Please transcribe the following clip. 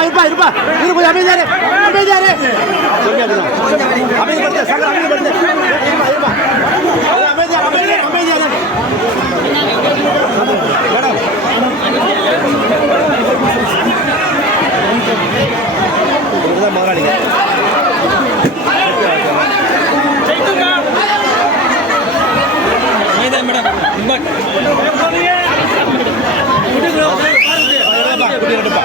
இரு கொஞ்சம் அமைதியாரு அமைதியாரு. அமைதிப்படுத்த சகல அமைதிப்படுத்த. இருமா இருமா அமைதியா அமைதியா அமைதியாரு. மேடம். இதுதான் முதலாளிங்க தள்ளாதீங்கப்பா